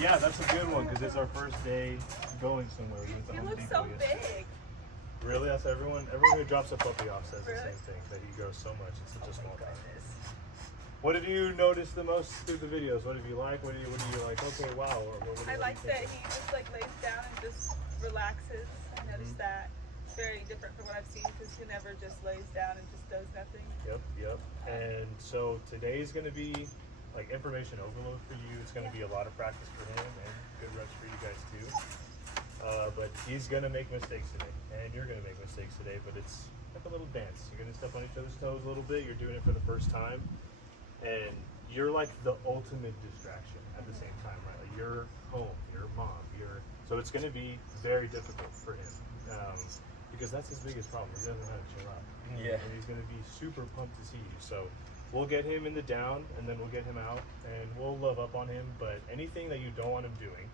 Yeah, that's a good one because it's our first day going somewhere. We went to You Home look Depot so yesterday. big. Really? That's everyone who drops a puppy off says the Really? same thing, that he grows so much in such a small time. Goodness. What have you noticed the most through the videos? What have you liked? What do you like? Okay, wow. Or what I do like you that think? he just like lays down and just relaxes. I noticed that. It's very different from what I've seen because he never just lays down and just does nothing. Yep. And so today's going to be like information overload for you. It's going to be a lot of practice for him and good reps for you guys too. But he's going to make mistakes today, and you're going to make mistakes today. But it's like a little dance. You're going to step on each other's toes a little bit. You're doing it for the first time, and you're like the ultimate distraction at the same time, right? Like you're home, you're mom, so it's going to be very difficult for him. Because that's his biggest problem. He doesn't know how to chill out. Yeah. And he's going to be super pumped to see you. So we'll get him in the down, and then we'll get him out, and we'll love up on him. But anything that you don't want him doing,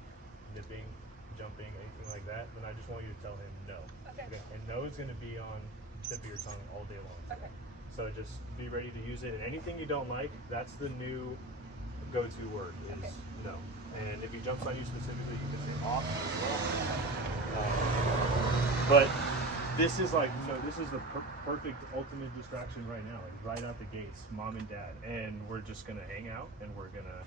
nipping, jumping, anything like that, then I just want you to tell him no. Okay. And no is going to be on the tip of your tongue all day long. Okay. So just be ready to use it. And anything you don't like, that's the new go-to word is Okay. no. And if he jumps on you specifically, you can say off as well. But this is like, this is the perfect ultimate distraction right now, like right out the gates, mom and dad. And we're just gonna hang out and we're gonna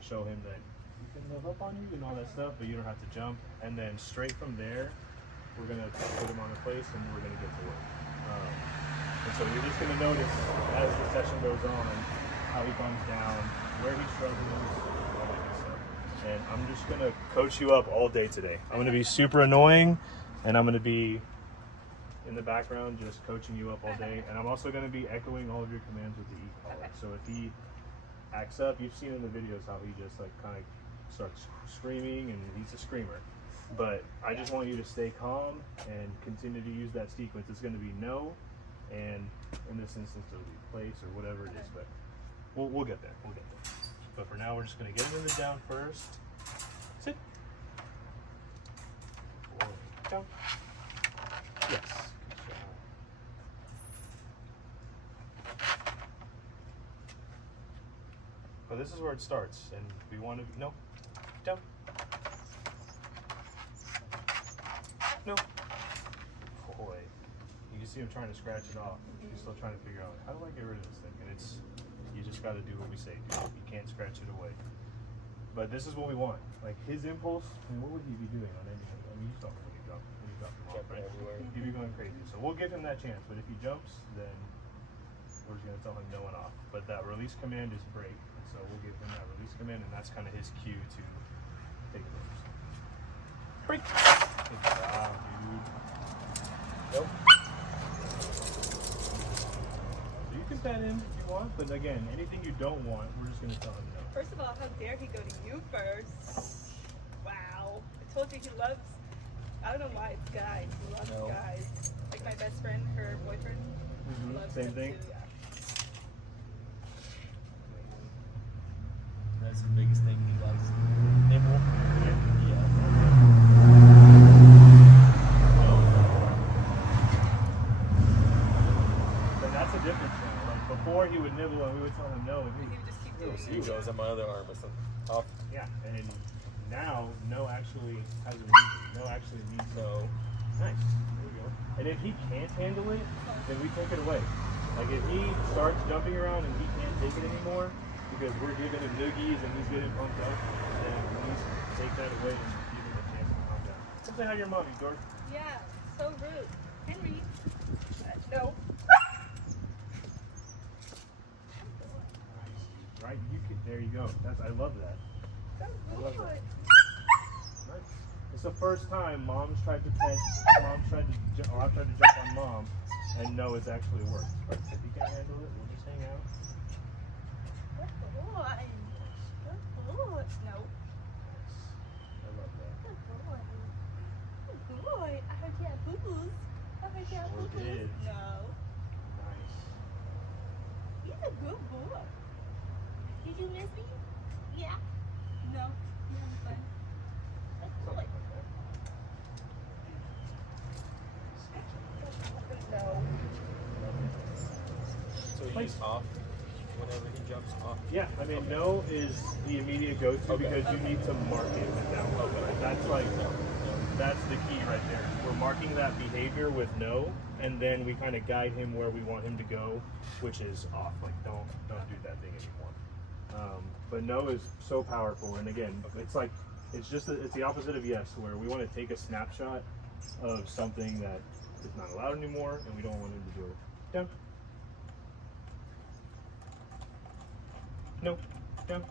show him that he can live up on you and all that stuff, but you don't have to jump. And then straight from there, we're gonna put him on the place and we're gonna get to work. And so you're just gonna notice as the session goes on, how he comes down, where he struggles, all that good stuff. And I'm just gonna coach you up all day today. I'm gonna be super annoying, and I'm gonna be in the background just coaching you up all day. And I'm also gonna be echoing all of your commands with the e-collar. So if he acts up, you've seen in the videos how he just like kind of starts screaming, and he's a screamer. But I just want you to stay calm and continue to use that sequence. It's gonna be no, and in this instance it'll be place or whatever it is, but we'll get there. We'll get there. But for now, we're just gonna get him in the down first. Sit. Forward. Down. Yes. Good job. But this is where it starts, and we want to no. Down. No. Boy. You can see him trying to scratch it off. He's still trying to figure out, how do I get rid of this thing? And it's, you just got to do what we say, dude. You can't scratch it away. But this is what we want. Like his impulse, I mean, what would he be doing on anything? I mean, you saw when you dropped him off, right? Everywhere. He'd be going crazy. So we'll give him that chance. But if he jumps, then we're just going to tell him no and off. But that release command is break. And so we'll give him that release command, and that's kind of his cue to take it over. Break. Good job, dude. Nope. So you can pet him if you want, but again, anything you don't want, we're just going to tell him no. First of all, how dare he go to you first? Wow. I told you he loves, I don't know why it's guys. He loves No. guys. Like my best friend, her boyfriend, loves Same him thing? too. Yeah. That's the biggest thing he likes. Nibble. Yeah. But that's a different channel. Like before he would nibble and we would tell him no, and He would just keep doing He it. goes on my other arm or something. Off. yeah, and now no actually has a reason. No actually needs No. Nice. There we go. And if he can't handle it, then we take it away. Like if he starts jumping around and he can't take it anymore because we're giving him noogies and he's getting pumped up, then we need to take that away and give him a chance to calm down. Come say hi to your mommy, Dork. Yeah, so rude. Henry. No. Right? There you go. I love that. I love that. Nice. It's the first time I've tried to jump on mom, and no, it's actually worked. But if you can't handle it, we'll just hang out. Good boy. Good boy. No. I love that. Good boy. Good boy. I heard you have boo-boos. I heard you have Sure boo-boos. did. No. Nice. He's a good boy. Did you miss me? Yeah. No. You having fun? Good boy. No. So he's off. What whenever he jumps off. Yeah, I mean, Okay. no is the immediate go-to Okay. because you need to mark it with that one. Right? That's like, that's the key right there. We're marking that behavior with no, and then we kind of guide him where we want him to go, which is off. Like, don't do that thing anymore. But no is so powerful, and again, it's like it's the opposite of yes, where we want to take a snapshot of something that is not allowed anymore, and we don't want him to do it. Down. No, down.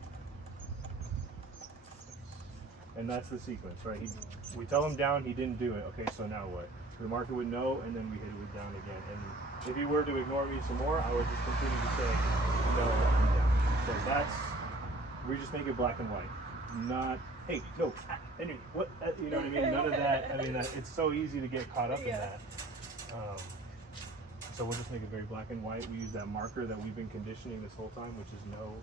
And that's the sequence, right? We tell him down, he didn't do it. Okay, so now what? We mark it with no, and then we hit it with down again. And if he were to ignore me some more, I would just continue to say no and down. So that's, we just make it black and white. Not, hey, no, Henry, what? You know what I mean? None of that. I mean, it's so easy to get caught up in that. So we'll just make it very black and white. We use that marker that we've been conditioning this whole time, which is no,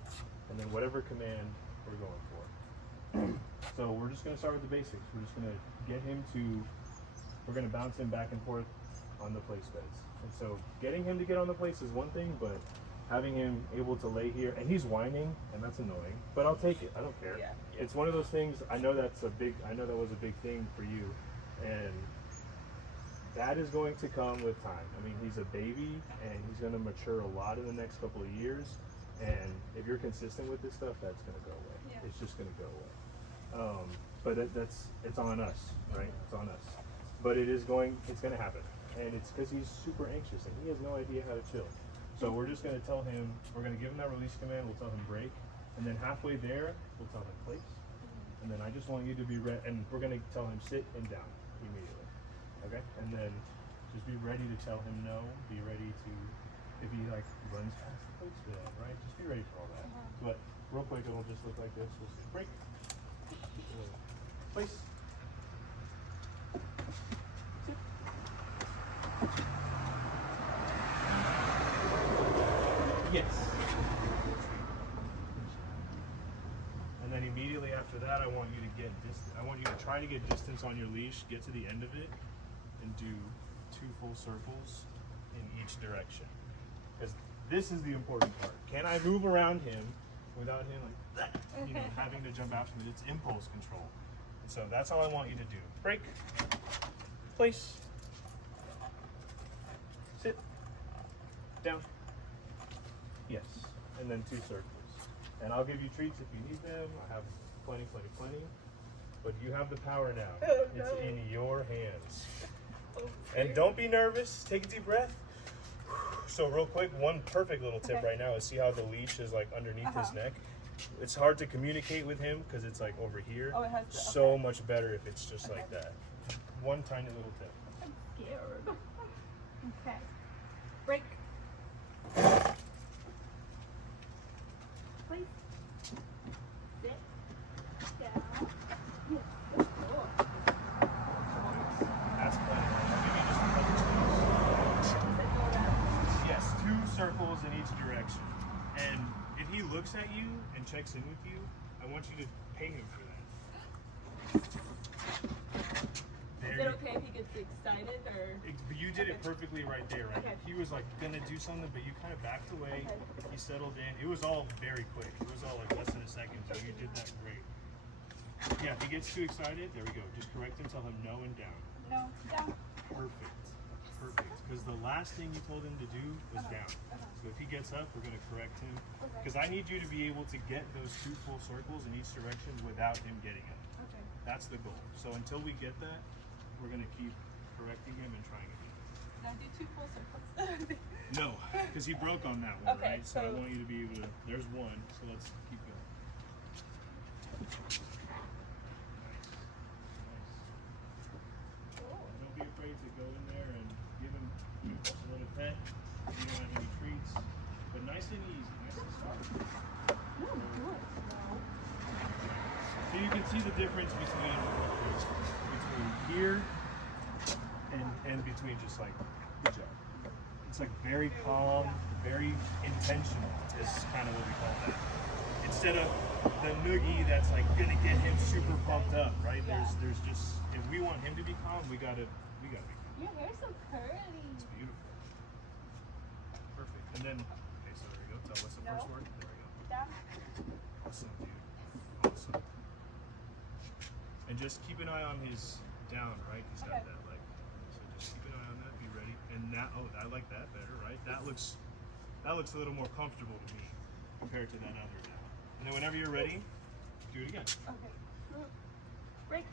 and then whatever command we're going for. So we're just going to start with the basics. We're just going to get him to, we're going to bounce him back and forth on the place beds. And so getting him to get on the place is one thing, but having him able to lay here, and he's whining, and that's annoying, but I'll take it. I don't care. Yeah. It's one of those things, I know that was a big thing for you, and that is going to come with time. I mean, he's a baby, and he's going to mature a lot in the next couple of years, and if you're consistent with this stuff, that's going to go away. Yeah. It's just going to go away. But it's on us, right? It's on us. But it's going to happen, and it's because he's super anxious, and he has no idea how to chill. So we're just going to tell him, we're going to give him that release command, we'll tell him break, and then halfway there, we'll tell him place, and then I just want you to be ready, and we're going to tell him sit and down immediately, okay? And then just be ready to tell him no, be ready to, if he like runs past the place bed, right? Just be ready for all that. But real quick, it'll just look like this. We'll say break, place, sit. Yes. And then immediately after that, I want you to get I want you to try to get distance on your leash, get to the end of it, and do 2 full circles in each direction. Because this is the important part. Can I move around him without him like having to jump after me? It's impulse control. And so that's all I want you to do. Break, place, sit, down. Yes, and then 2 circles. And I'll give you treats if you need them. I have plenty. But you have the power now. Oh, It's no. in your hands. Oh, And don't be nervous. Take a deep breath. So real quick, one perfect little tip Okay. right now is see how the leash is like underneath his neck? It's hard to communicate with him because it's like over here. Oh, it has to, So okay. much better if it's just like that. One tiny little tip. I'm scared. Okay. Break. Place. Sit. Down. Yes. Good boy. That's plenty. I'll give you just a couple Sit go around. Yes, 2 circles in each direction. And if he looks at you and checks in with you, I want you to pay him for that. Is it okay if he gets excited or? You did it perfectly right there, right? Okay. He was like gonna do something, but you kind of backed away. Okay. He settled in. It was all very quick. It was all like less than a second, so you did that great. Yeah, if he gets too excited, there we go. Just correct him, tell him no and down. No. Down. Perfect. Because the last thing you told him to do was down. So if he gets up, we're gonna correct him. Because I need you to be able to get those 2 full circles in each direction without him getting it. Okay. That's the goal. So until we get that, we're gonna keep correcting him and trying again. Now do 2 full circles. No, because he broke on that one, Okay, right? So I so- want you to be able to. There's one, so let's keep going. Nice. Don't be afraid to go in there and give him just a little pet. You don't have any treats, but nice and easy, nice and soft. No, do it. No. So you can see the difference between here and between just like good job. It's like very calm, very intentional is kind of what we call that. Instead of the noogie that's like gonna get him super pumped up, right? Yeah. There's just if we want him to be calm, we gotta be calm. Your hair's so curly. It's beautiful. Perfect. And then okay, so there we go. So what's the No. first word? There we go. Down. Awesome, dude. Awesome. And just keep an eye on his down, right? He's got Okay. that leg. So just keep an eye on that. Be ready. And now, oh, I like that better, right? That looks a little more comfortable to me compared to that other down. And then whenever you're ready, do it again. Okay. Break.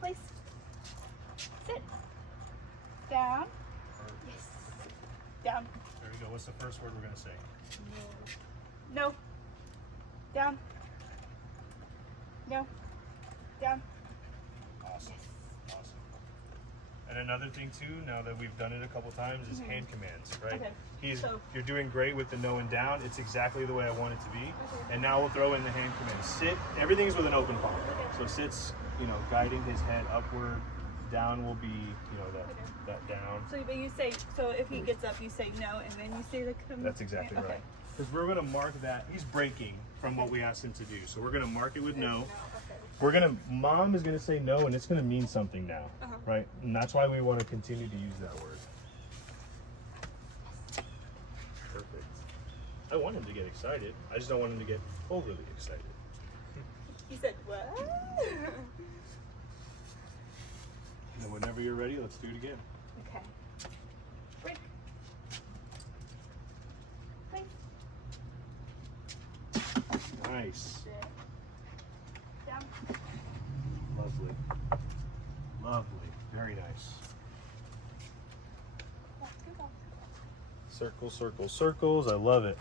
Place. Sit. Down. Yes. Down. There we go. What's the first word we're gonna say? No. Down. No. Down. Awesome. Awesome. And another thing too, now that we've done it a couple times, is hand commands, right? Okay. So- You're doing great with the no and down. It's exactly the way I want it to be. And now we'll throw in the hand commands. Sit. Everything's with an open palm. So sits, guiding his head upward. Down will be, that down. So, but you say, so if he gets up, you say no, and then you say the command. That's exactly okay. right. Because we're gonna mark that he's breaking from what we asked him to do. So we're gonna mark it with no. Okay. Mom is gonna say no, and it's gonna mean something now, Uh-huh. right? And that's why we want to continue to use that word. Perfect. I want him to get excited. I just don't want him to get overly excited. You said what? And whenever you're ready, let's do it again. Okay. Break. Place. Nice. Sit. Down. Lovely. Lovely. Very nice. Yeah, good ball. Circles, circles, circles. I love it.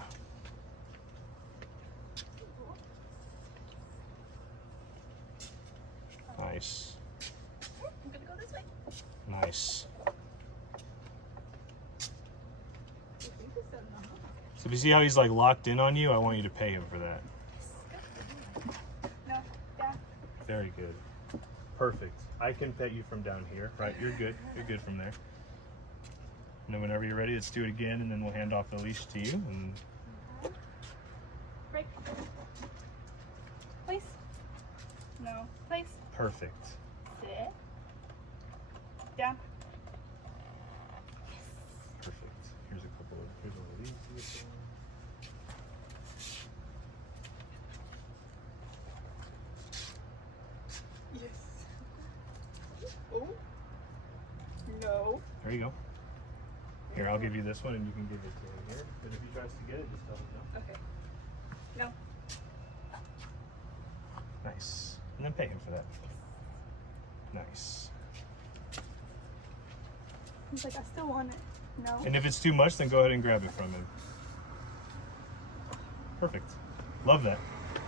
Nice. I'm gonna go this way. Nice. I think it's so normal. So if you see how he's like locked in on you, I want you to pay him for that. No. Down. Very good. Perfect. I can pet you from down here, right? You're good. You're good from there. And then whenever you're ready, let's do it again, and then we'll hand off the leash to you. And Break. Place. No. Place. perfect. Sit. Down. Perfect. Here's one of these. Yes. Oh. No. There you go. Here, I'll give you this one, and you can give it to him here. But if he tries to get it, just tell him no. Okay. No. Nice. And then pay him for that. Nice. He's like, I still want it. No. And if it's too much, then go ahead and grab it from him. Perfect. Love that.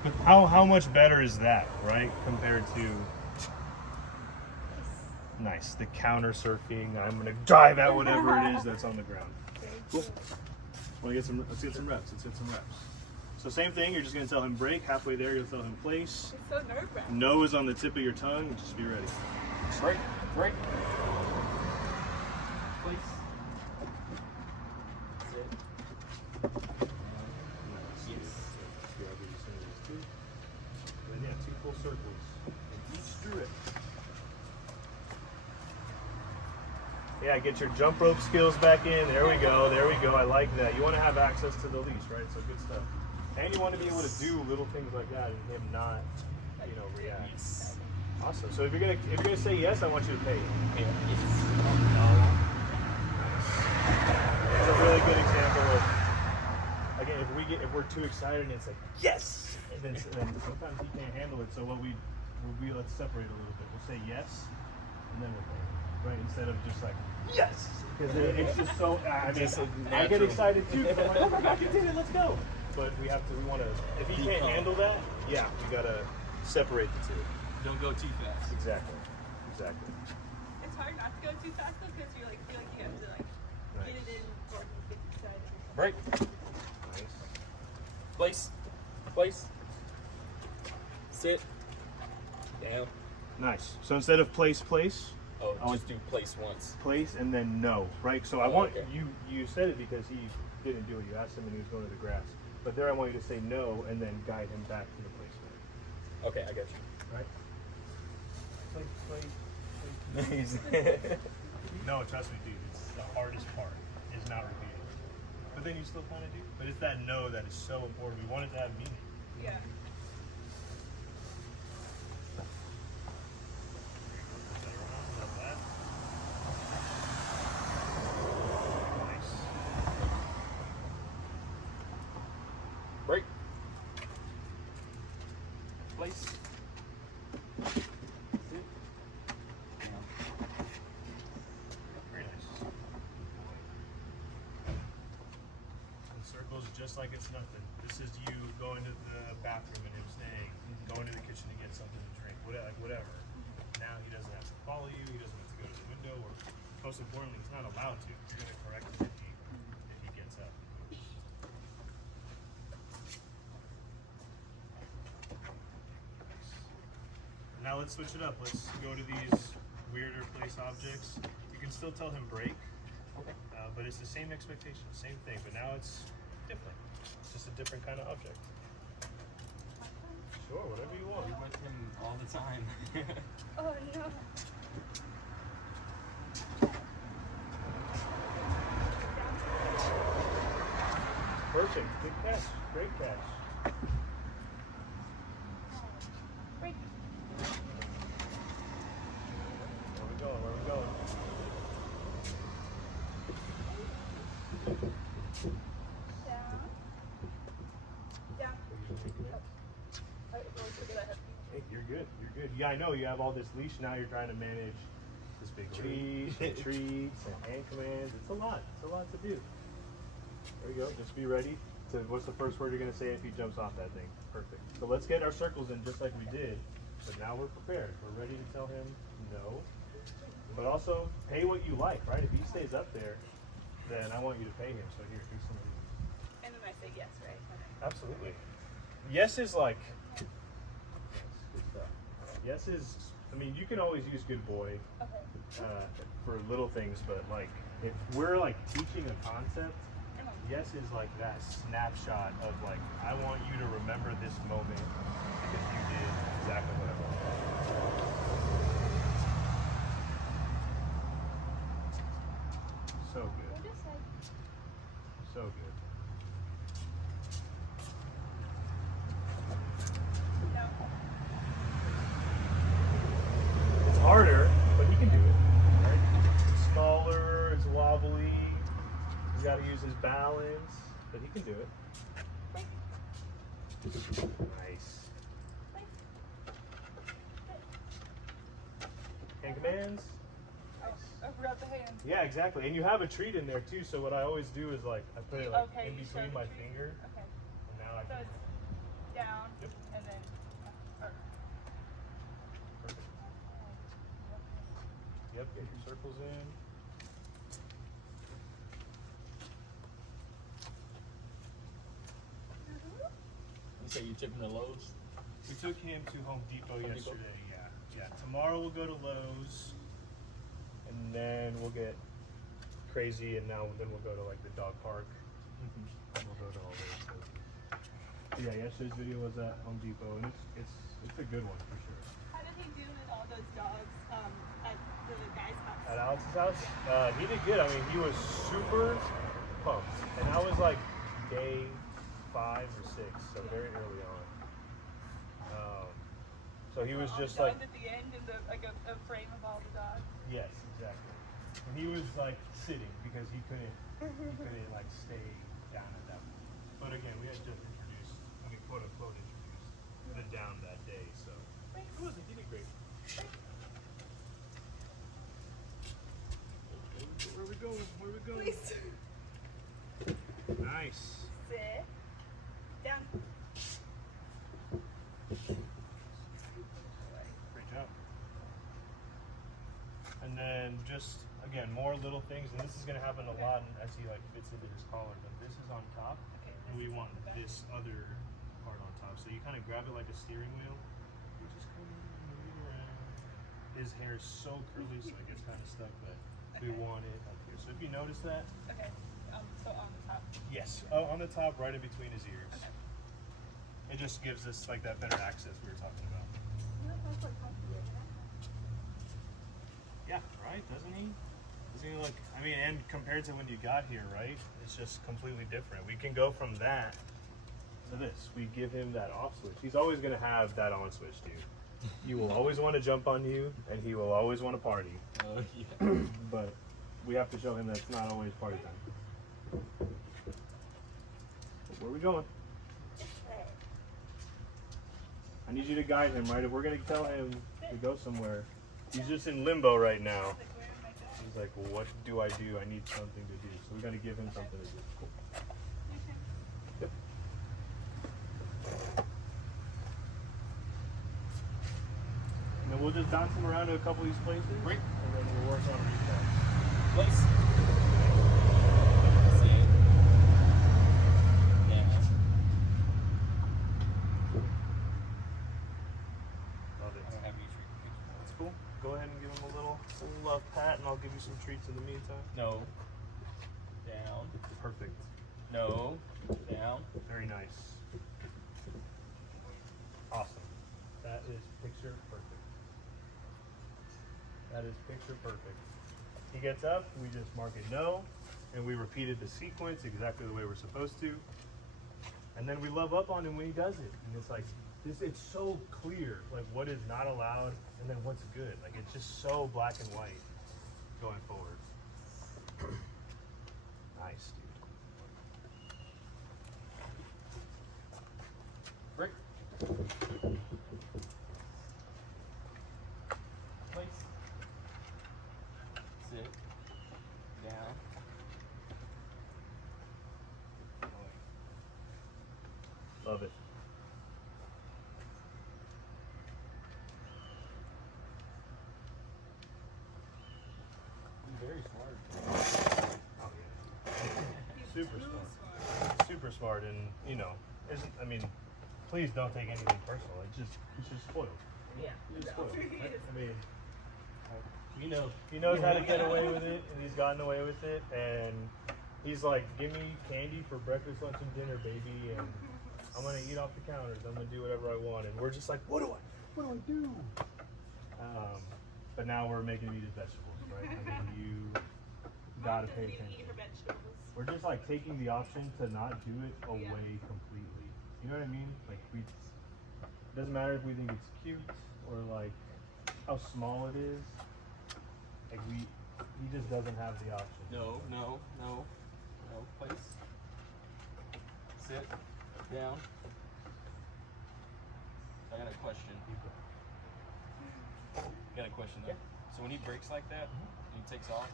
But how much better is that, right? Compared to nice. The counter surfing. I'm gonna dive at whatever it is that's on the ground. Cool. Let's get some reps. Let's get some reps. So same thing, you're just gonna tell him break. Halfway there, you'll tell him place. It's so nerve-wracking. No is on the tip of your tongue. Just be ready. Break. Break. Place. Sit. Yes. Here, I'll give you some of these too. And then yeah, 2 full circles. And each strip. Yeah, get your jump rope skills back in. There we go. There we go. I like that. You want to have access to the leash, right? So good stuff. And you want to be able to do little things like that and him not, react. Yes. Awesome. So if you're gonna say yes, I want you to pay. Yeah. Yes. It's a really good example of, again, if we're too excited and it's like yes, and then sometimes he can't handle it. So let's separate a little bit. We'll say yes, and then we'll pay, right? Instead of just like yes, because it's just so. I mean, I get excited too. 'Cause I'm like, oh my god, you did it, let's go. But we want to. If he can't handle that, yeah, we gotta separate the two. Don't go too fast. Exactly. It's hard not to go too fast though, because you feel like you have to Nice. get it in or get excited. Break. Nice. Place. Place. Sit. Down. Nice. So instead of place, Oh, I want- just do place once. place, and then no, right? So I Oh, want okay. you said it because he didn't do it. You asked him and he was going to the grass. But there I want you to say no and then guide him back to the placement. Okay, I got you. Right? Place. Nice. No, trust me, dude. It's the hardest part is not repeating. but then you still kind of do. But it's that no that is so important. We want it to have meaning. Yeah. Love that. Nice. Break. Place. Very nice. And circles just like it's nothing. This is you going to the bathroom and him staying, going to the kitchen to get something to drink, whatever. Now he doesn't have to follow you. He doesn't have to go to the window, or most importantly, he's not allowed to. You're going to correct him if he gets up. Now let's switch it up. Let's go to these weirder place objects. You can still tell him break, but it's the same expectation, same thing. But now it's different. It's just a different kind of object. Sure, whatever you want. You're with him all the time. Oh no. Perfect. Good catch. Great catch. Break. Where we going? Where we going? Down. Down. I always forget I have Hey, you're good. You're good. Yeah, I know. You have all this leash. Now you're trying to manage this big leash, and treats, and hand commands. It's a lot. It's a lot to do. There you go. Just be ready. To, what's the first word you're going to say if he jumps off that thing? Perfect. So let's get our circles in just like we did. But now we're prepared. We're ready to tell him no. But also, pay what you like, right? If he stays up there, then I want you to pay him. So here, do some of these. And then I say yes, right? Absolutely. Yes is like. Yes, good stuff. Yes is. I mean, you can always use good boy Okay. for little things, but like if we're like teaching a concept, Come on. yes is like that snapshot of like I want you to remember this moment because you did exactly what I wanted. So good. We're just like, So good. no. It's harder, but he can do it. Right? It's smaller, it's wobbly. He's got to use his balance, but he can do it. Nice. Hand commands. Oh, I forgot the hand. Yeah, exactly. And you have a treat in there too. So what I always do is like I put it like Okay, in you between show my the treat. finger, Okay. and now I So can. it's down Yep. and then or, Perfect. Yep. Get your circles in. You say you took him to Lowe's? We took him to Home Depot Depot? yesterday. Yeah. Tomorrow we'll go to Lowe's, and then we'll get crazy, and then we'll go to like the dog park. And we'll go to all those places. Yeah, yesterday's video was at Home Depot, and it's a good one for sure. how did he do with all those dogs at the guy's house? At Alex's house, he did good. I mean, he was super pumped, and I was like day 5 or 6, so very early on. So he was All just the like, dogs at the end in the like a frame of all the dogs. yes, exactly. And he was like sitting because he couldn't like stay down at that point. But again, we had just introduced, I mean, quote unquote introduced the down that day, so it was, he did great. Where are we going? Where are we going? Please. Nice. Sit. Down. Great job. And then just again more little things, and this is going to happen a lot as he like fits into his collar. But this is on top, Okay. and we this is want the back. this other part on top. So you kind of grab it like a steering wheel. You just kind of move it around. His hair is so curly, so it gets kind of stuck, but we Okay. want it up here. So if you notice that, Okay. So on the top. yes, on the top, right in between his ears. Okay. It just gives us like that better access we were talking about. You know, that's like comfy, right? Yeah, right, doesn't he? Doesn't he look? I mean, and compared to when you got here, right? It's just completely different. We can go from that to this. We give him that off switch. He's always gonna have that on switch, dude. He will always want to jump on you, and he will always want to party. Oh yeah. But we have to show him that's not always party time. Where are we going? I need you to guide him, right? If we're gonna tell him to go somewhere, he's just in limbo right now. He's like, well, what do? I need something to do. So we gotta give him something to do. Cool. Yep. And then we'll just bounce him around to a couple of these places. Great. And then we'll work on recap. Place. Sit. Down. Love it. I don't have any treat. That's cool. Go ahead and give him a little love pat, and I'll give you some treats in the meantime. No. Down. Perfect. No. Down. Very nice. Awesome. That is picture perfect. That is picture perfect. He gets up, we just mark it no, and we repeated the sequence exactly the way we're supposed to. And then we love up on him when he does it. And it's like, it's so clear, like what is not allowed and then what's good. Like it's just so black and white going forward. Nice, dude. Brick. Place. Sit. Down. Love it. He's very smart. Oh, yeah. Super smart. Super smart, and you know, isn't. I mean, please don't take anything personal. It's just spoiled. Yeah. He's spoiled. I mean, he knows how to get away with it, and he's gotten away with it, and he's like, give me candy for breakfast, lunch, and dinner, baby, and I'm gonna eat off the counters. I'm gonna do whatever I want, and we're just like, what do I do? But now we're making him eat his vegetables, right? I mean, you gotta pay attention. We're just like taking the option to not do it away completely. You know what I mean? Like it doesn't matter if we think it's cute or like how small it is. Like he just doesn't have the option. No. Place. Sit. Down. I got a question. Got a question though. So when he breaks like that, and he takes off,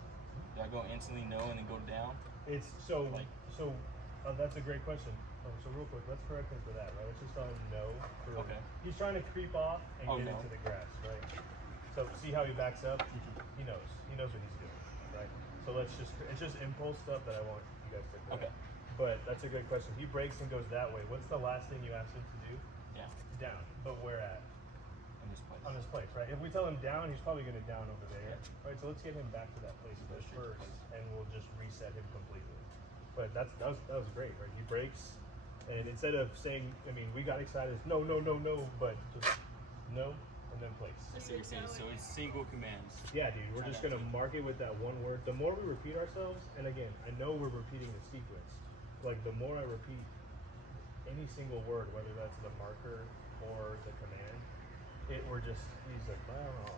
do I go instantly no and then go down? It's so that's a great question. So real quick, let's correct him for that, right? Let's just tell him no. Okay. He's trying to creep off and get no. into the grass, right? So see how he backs up? He knows. He knows what he's doing, right? So it's just impulse stuff that I want you guys to correct. Okay. But that's a good question. He breaks and goes that way. What's the last thing you asked him to do? Yeah. Down. But where at? In this place. On this place, right? If we tell him down, he's probably going to down over there, right? So let's get him back to that place first, and we'll just reset him completely. But that was great, right? He breaks, and instead of saying, I mean, we got excited, no, but just no, and then place. I see what you're saying. So it's single commands. Yeah, dude, we're just going to mark it with that one word. The more we repeat ourselves, and again, I know we're repeating the sequence, like the more I repeat any single word, whether that's the marker or the command, he's like, wow.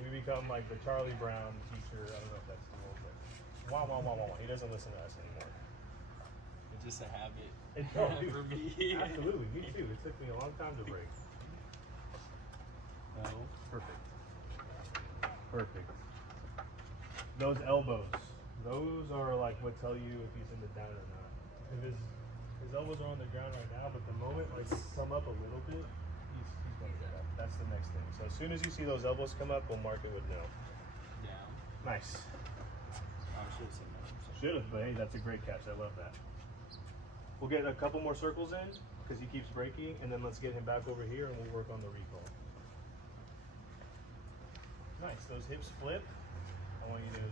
We become like the Charlie Brown teacher. I don't know if that's the old, but wow. He doesn't listen to us anymore. It's just a habit. Dude, for me. absolutely, me too. It took me a long time to break. No. Perfect. Those elbows, those are like what tell you if he's in the down or not. If his elbows are on the ground right now, but the moment like come up a little bit, he's gonna get up. That's the next thing. So as soon as you see those elbows come up, we'll mark it with no. Down. Nice. I should have said no. Should have, but hey, that's a great catch. I love that. We'll get a couple more circles in because he keeps breaking, and then let's get him back over here and we'll work on the recall. Nice. Those hips flip. I want you to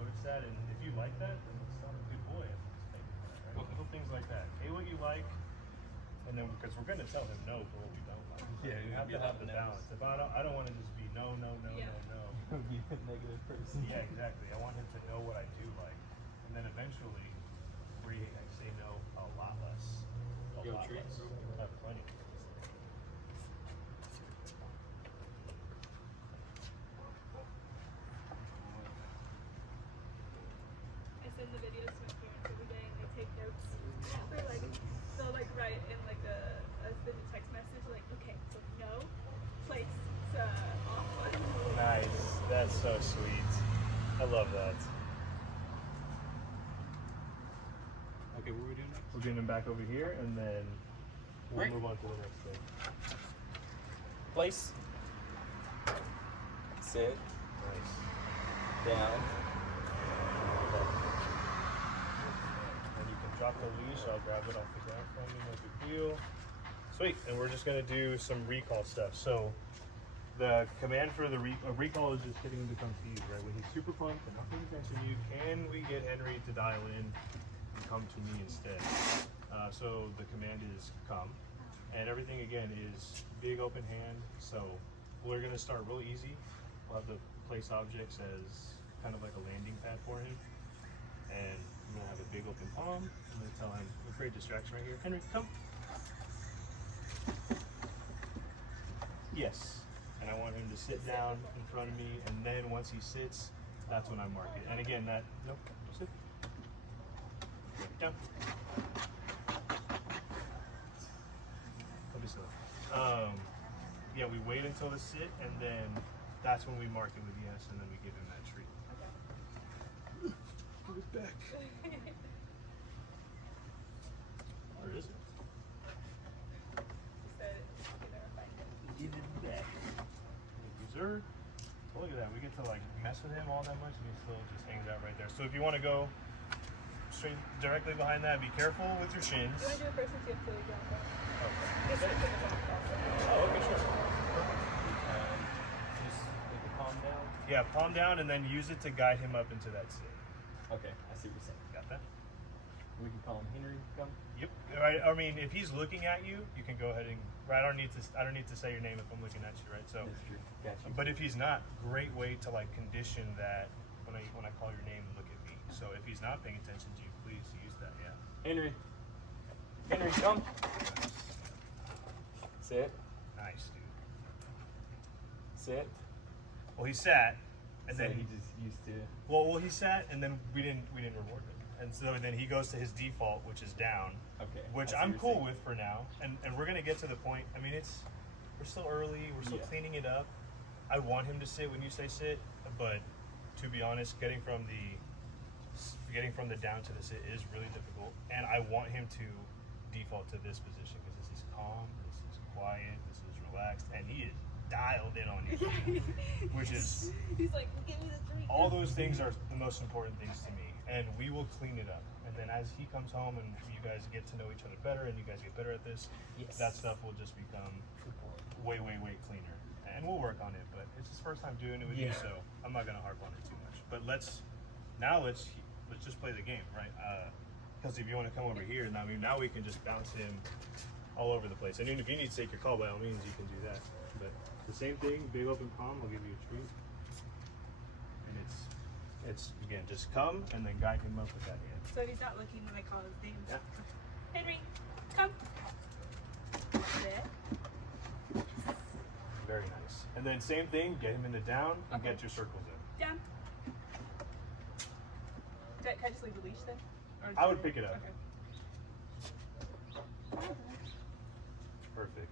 notice that, and if you like that, then it's not a good boy. Right? Okay. Little things like that. Hey, what you like, and then because we're going to tell him no for what we don't like. Yeah, you you have gotta to be have the allowed balance. If I don't want to just be no, Yeah. no. Be a negative person. Yeah, exactly. I want him to know what I do like, and then eventually, I say no a lot less. A Yo, lot treats? less. I have plenty. I send the videos to my parents every day and they take notes. They'll like write in like send a text message like, okay, so no, place, off one. Nice. That's so sweet. I love that. Okay, what are we doing next? We're getting him back over here, and then we'll Right. move on to the next thing. Place. Sit. Nice. Down. And you can drop the leash. I'll grab it off the ground from you. No big deal. Sweet. And we're just gonna do some recall stuff. So the command for the recall is just getting him to come to you, right? When he's super pumped and not paying attention to you, can we get Henry to dial in and come to me instead? So the command is come, and everything again is big open hand. So we're gonna start real easy. We'll have the place objects as kind of like a landing pad for him, and we'll have a big open palm. I'm gonna tell him a great distraction right here. Henry, come. Yes. And I want him to sit down in front of me, and then once he sits, that's when I mark it. And again, nope, sit. Down. Let me sit. Yeah, we wait until the sit, and then that's when we mark it with yes, and then we give him that treat. Put it back. Where is it? Give it back. User. Oh, look at that. We get to like mess with him all that much, and he still just hangs out right there. So if you want to go straight directly behind that, be careful with your shins. You want to do it first since you have to lay down? Okay. This is the back also. Oh, okay, sure. Just put the palm down. Yeah, palm down, and then use it to guide him up into that sit. Okay, I see what you're saying. Got that? We can call him Henry. Come. Yep. Right. I mean, if he's looking at you, you can go ahead and. Right. I don't need to say your name if I'm looking at you. Right. So. That's true. Gotcha. But if he's not, great way to like condition that when I call your name, look at me. So if he's not paying attention to you, please use that. Yeah. Henry. Henry, come. Sit. Nice, dude. Sit. Well, he sat, and So then he just used to. well, he sat, and then we didn't reward him, and so then he goes to his default, which is down, Okay. which I see I'm what cool you're with for now, and we're gonna get to the point. I mean, we're still early, we're still Yeah. cleaning it up. I want him to sit when you say sit, but to be honest, getting from the down to the sit is really difficult, and I want him to default to this position because this is calm, this is quiet, this is relaxed, and he is dialed in on you, which is He's like, give me the treat. all those things are the most important things to me, and we will clean it up. And then as he comes home and you guys get to know each other better, and you guys get better at this, Yes. that stuff will just become way cleaner. And we'll work on it, but it's his first time doing it with you, Yeah. so I'm not gonna harp on it too much. But let's just play the game, right? Because if you want to come over here, I mean, now we can just bounce him all over the place. And even if you need to take your call, by all means, you can do that. But the same thing, big open palm, I'll give you a treat. And it's again, just come and then guide him up with that hand. So if he's not looking when I call his name. Yeah. Henry, come. Sit. Very nice. And then same thing, get him into down and Okay. get your circles in. Down. Can I just leave the leash then? Or I would pick it up. Okay. Perfect.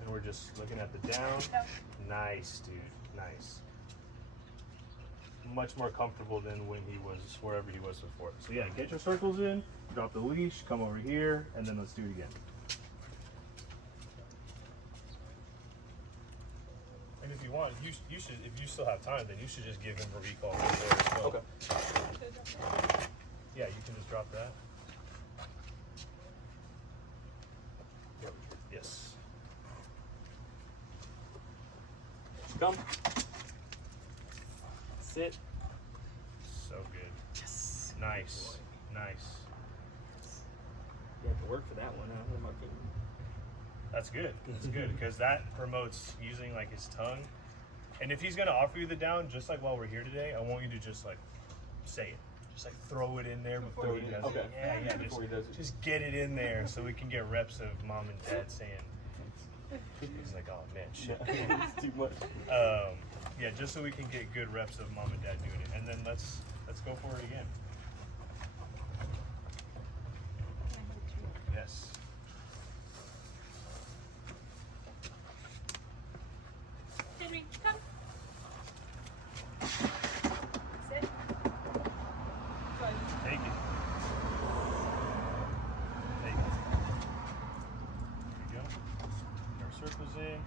And we're just looking at the down. Down. Nice, dude. Nice. Much more comfortable than when he was wherever he was before. So yeah, get your circles in, drop the leash, come over here, and then let's do it again. And if you want, you should, if you still have time, then you should just give him a recall right there as well. Okay. Yeah, you can just drop that. Yep. Yes. Come. Sit. So good. Yes. Nice. Nice. You have to work for that one. Huh? What am I feeling? That's good. That's good because that promotes using like his tongue. And if he's gonna offer you the down, just like while we're here today, I want you to just like say it. Just like throw it in there before he does it. Yeah. Before he does it. Just get it in there so we can get reps of mom and dad saying. He's like, oh man, shit. It's too much. Yeah, just so we can get good reps of mom and dad doing it, and then let's go for it again. Yes. Henry, come. Sit. Good. Take it. Take it. There you go. Our circles in.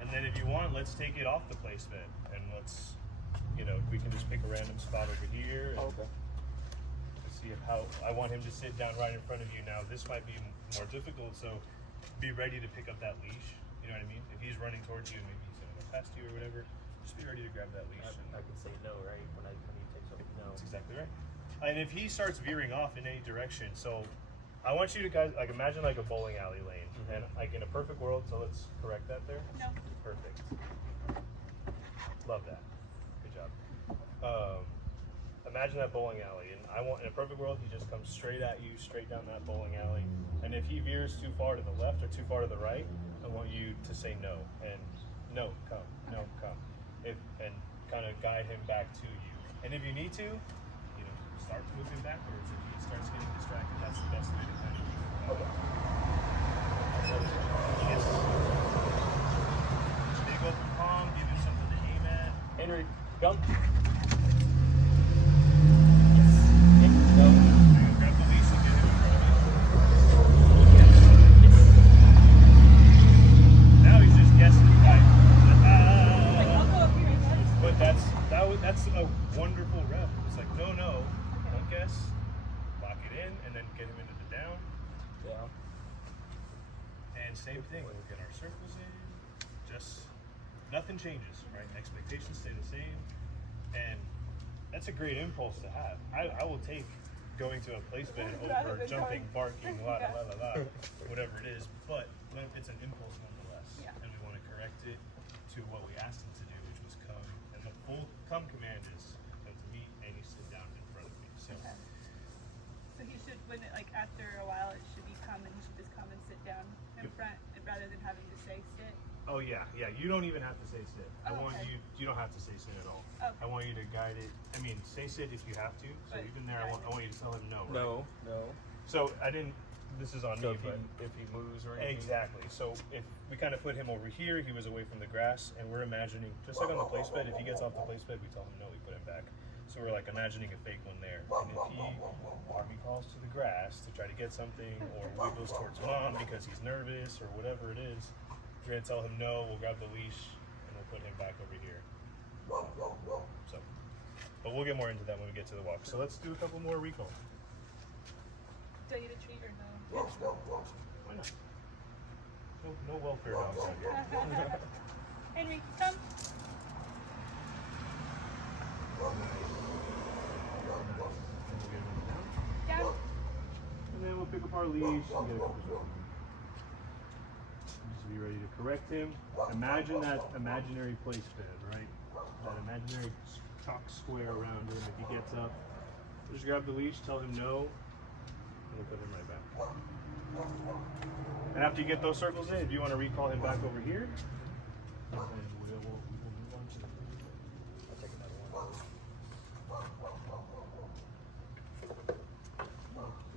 And then if you want, let's take it off the place bed. And let's, we can just pick a random spot over here. And Okay. see how, I want him to sit down right in front of you. Now, this might be more difficult, so be ready to pick up that leash. You know what I mean? If he's running towards you, maybe he's going to go past you or whatever, just be ready to grab that leash. I can say no, right? When he takes off, no. That's exactly right. And if he starts veering off in any direction, so I want you to guys like imagine like a bowling alley lane, and like in a perfect world. So let's correct that there. No. Perfect. Love that. Good job. Imagine that bowling alley, and I want in a perfect world he just comes straight at you, straight down that bowling alley. And if he veers too far to the left or too far to the right, I want you to say no and no, come, no, come. And kind of guide him back to you. And if you need to, start moving backwards. If he starts getting distracted, that's the best way to kind of keep it going. Yes. Big open palm, give him something to aim at. Henry, come. Grab the leash and get him in front of you. Now he's just guessing, right? Like, I'll go up here and guess. But that's a wonderful rep. It's like, no, don't guess. Lock it in and then get him into the down. Down. And same thing, we'll get our circles in. Just nothing changes, right? Expectations stay the same. And that's a great impulse to have. I will take going to a place bed Rather over than jumping, going- barking, whatever it is. But it's an impulse nonetheless. Yeah. And we want to correct it to what we asked him to do, which was come. And the full come command is come to me and you sit down in front of me. So Okay. So he should, after a while, it should be come, and he should just come and sit down in Yep. front, rather than having to say sit. oh yeah. You don't even have to say sit. I Oh, want okay. you don't have to say sit at all. Okay. I want you to guide it. I mean, say sit if you have to. So But even there, I want you to tell him no. Right? No. So I didn't. This is on So me, but if he moves or anything. exactly. So if we kind of put him over here, he was away from the grass, and we're imagining just like on the place bed. If he gets off the place bed, we tell him no. We put him back. So we're like imagining a fake one there. And if he army crawls to the grass to try to get something, or wiggles towards mom because he's nervous or whatever it is, we're gonna tell him no. We'll grab the leash and we'll put him back over here. So, but we'll get more into that when we get to the walk. So let's do a couple more recalls. Do I need a treat or no? Why not? No welfare dogs out here. Henry, come. Down. And then we'll pick up our leash and get a couple shots. Just be ready to correct him. Imagine that imaginary place bed, right? That imaginary chalk square around him. If he gets up, just grab the leash, tell him no, and we'll put him right back. And after you get those circles in, if you want to recall him back over here, then we'll move on to I'll take another one.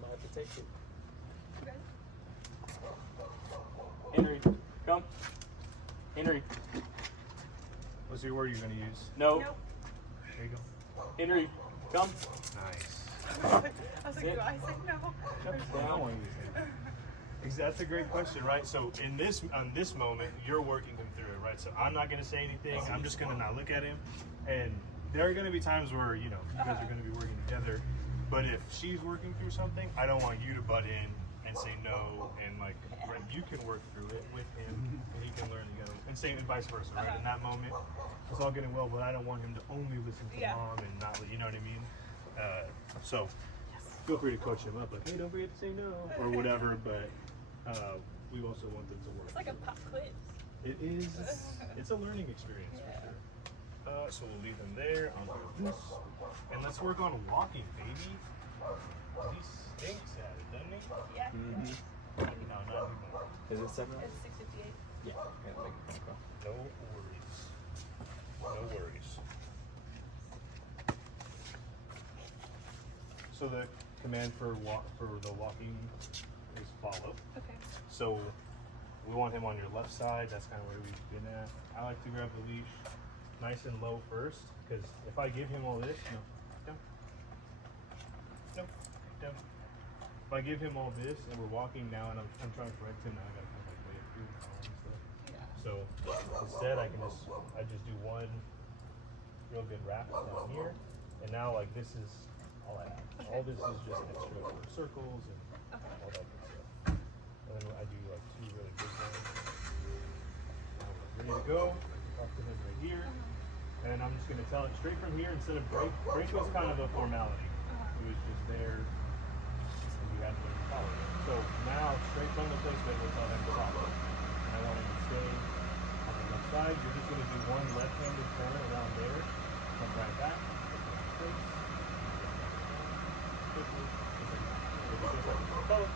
Might have to take it. Okay. Henry, come. Henry, What's your word you're going to use? no. Nope. There you go. Henry, come. Nice. I was like, Sit. do I say no? Down. That's a great question, right? So on this moment, you're working him through it, right? So I'm not gonna say anything. I'm just gonna not look at him. And there are gonna be times where you guys are gonna be working together. But if she's working through something, I don't want you to butt in and say no. And right, you can work through it with him, and he can learn together. And same and vice versa, right? In that moment, it's all getting well, but I don't want him to only listen to mom and not, you know what I mean? So feel free to coach him up, like, hey, don't forget to say no or whatever. But we also want them to work. It's like a pop quiz. It is. It's a learning experience for Yeah. sure. So we'll leave them there. I'll do this, and let's work on walking, baby. He stinks at it, doesn't he? Yeah. No, not anymore. Is it second? It's 6:58. Yeah. Yeah, make a phone call. No worries. No worries. So the command for the walking is follow. Okay. So we want him on your left side. That's kind of where we've been at. I like to grab the leash nice and low first, because if I give him all this, down. If I give him all this and we're walking now and I'm trying to correct him, now I gotta come like way up here and all and stuff. Yeah. So instead I just do one real good wrap down here, and now like this is all I have. Okay. All this is just extra circles and Okay. all that good stuff. And then I do like two really big ones. Now we're ready to go. Talk to him right here. And I'm just gonna tell it straight from here instead of break. Break was kind of a formality. It was just there and you had to learn to follow it. So now straight from the placement we'll tell him to follow. And I want him to stay on the left side. You're just gonna do one left-handed turn around there. Come right back. Place. Quickly. Follow.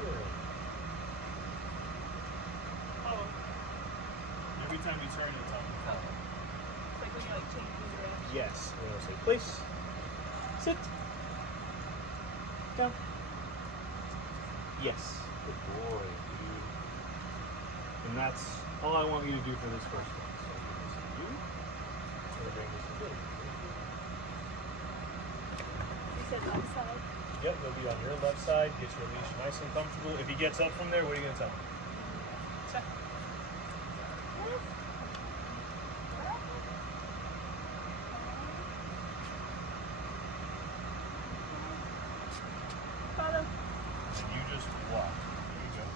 Good. Follow. Every time you turn, you tell him to follow. It's like when you like change the range. Yes. We're gonna say place. Sit. Down. Yes. Good boy, dude. And that's all I want you to do for this first one. So I'm gonna say you. I'm gonna bring this in. You said left side. Yep, they'll be on your left side. Get your leash nice and comfortable. If he gets up from there, what are you gonna tell him? Check. Follow. And you just walk. There you go.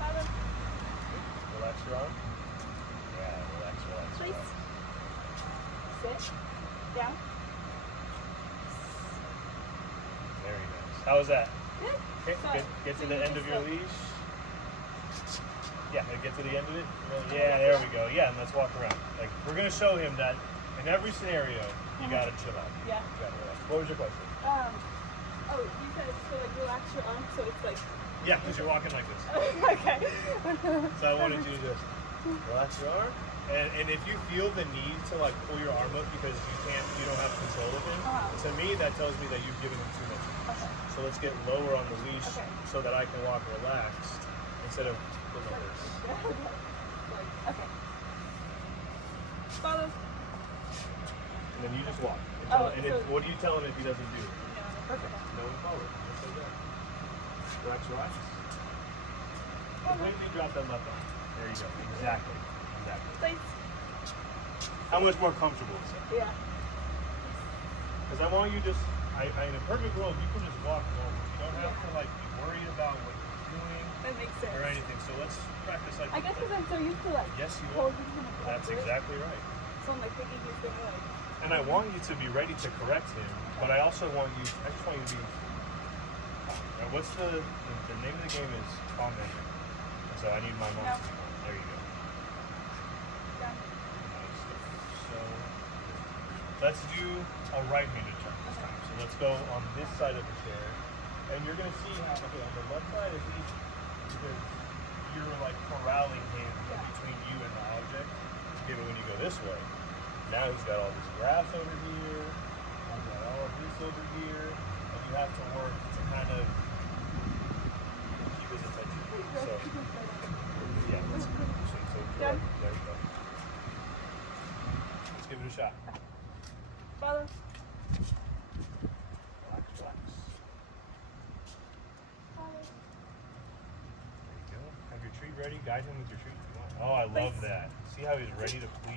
Follow. Relax your arm. Yeah, relax. Place. Sit. Down. Very nice. How was that? Good. Okay, So- good. Get to so the you end just of your like- leash. Yeah, get to the end of it. Yeah, there we go. Yeah, and let's walk around. Like, we're gonna show him that in every scenario, you gotta chill out. Yeah. You gotta relax. What was your question? Oh, you said so like relax your arm, so it's like. Yeah, because you're walking like this. Okay. So I wanted you to just relax your arm. And if you feel the need to like pull your arm up because you don't have control of him, to me that tells me that you've given him too much. Okay. So let's get lower on the leash Okay. so that I can walk relaxed instead of like this. Okay. Follow. And then you just walk. And, Oh, and so- what do you tell him if he doesn't do it? No, perfect. No one follow. Just like that. Relax your eyes. Completely drop that left arm. There you go. Exactly. Place. How much more comfortable is it? Yeah. Because I want you just, in a perfect world, you can just walk normal. You don't have to like be worried about what you're doing That makes sense. or anything. So let's practice like I guess because I'm so used to like Yes, you are. holding him up. That's exactly right. So I'm like thinking he's gonna like. And I want you to be ready to correct him, but I also want you, I just want you to be calm. Now what's the name of the game is Calm Measure. And so I need my mom. No. There you go. Yeah. Nice. So let's do a right-handed turn this time. So let's go on this side of the chair. And you're gonna see how, okay, on the left side is easy because you're like corralling him Yeah. between you and the object. Okay, but when you go this way, now he's got all this grass over here, he's got all of this over here, and you have to work to kind of keep his attention. So, yeah, that's good. So Done. there you go. Let's give it a shot. Follow. Relax, relax. Follow. There you go. Have your treat ready. Guide him with your treat. Oh, I love Place. that. See how he's ready to please?